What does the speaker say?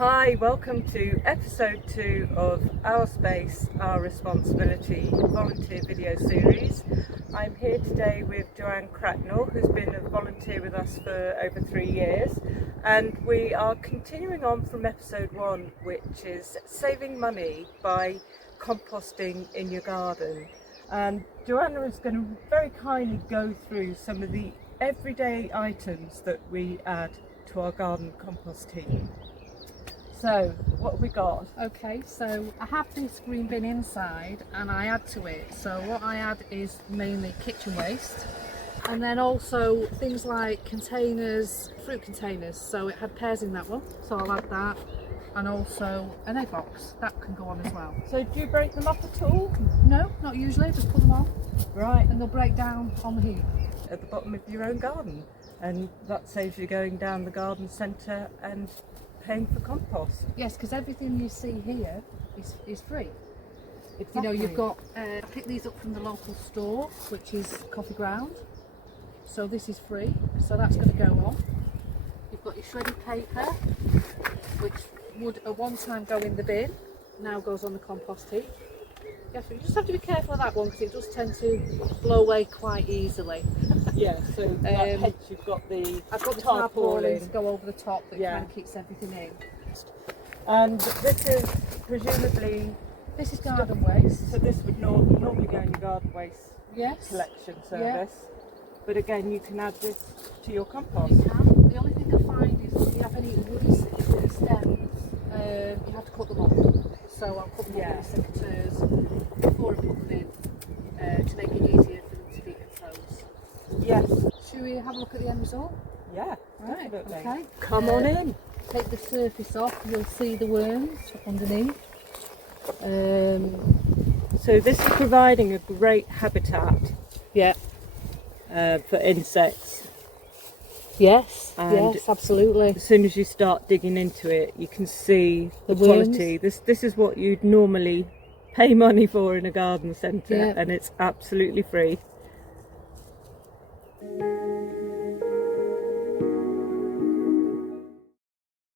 Hi, welcome to episode 2 of Our Space, Our Responsibility volunteer video series. I'm here today with Joanne who's been a volunteer with us for over 3 years, and we are continuing on from episode 1, which is saving money by composting in your garden. And Joanna is going to very kindly go through some of the everyday items that we add to our garden compost heap. So, what have we got? Okay, so I have this green bin inside and I add to it. So what I add is mainly kitchen waste, and then also things like containers, fruit containers. So it had pears in that one, so I'll add that, and also an egg box, that can go on as well. So do you break them up at all? No, not usually, just put them on. Right. And they'll break down on the heap. At the bottom of your own garden, and that saves you going down the garden centre and paying for compost. Yes, because everything you see here is free. Exactly. You know, you've got, I picked these up from the local store, which is Coffee Ground. So this is free, so that's going to go on. You've got your shredded paper, which would at one time go in the bin, now goes on the compost heap. Yes, you just have to be careful of that one because it does tend to blow away quite easily. Yeah, so hence you've got the I've got the tarpaulin to go over the top that Yeah. kind of keeps everything in. And this is presumably... This is garden waste. So this would normally go in your garden waste Yes. collection service. But again, you can add this to your compost. You can. The only thing I find is if you have any woody stems, you have to cut them off. So I'll cut them off with secateurs before I put them in to make it easier for them to decompose. Yes. Should we have a look at the end result? Yeah, Right, definitely. okay. Come on in. Take the surface off, you'll see the worms underneath. So this is providing a great habitat Yeah. for insects. Yes, And yes, absolutely. As soon as you start digging into it, you can see the worms. quality. This is what you'd normally pay money for in a garden centre, Yeah. and it's absolutely free.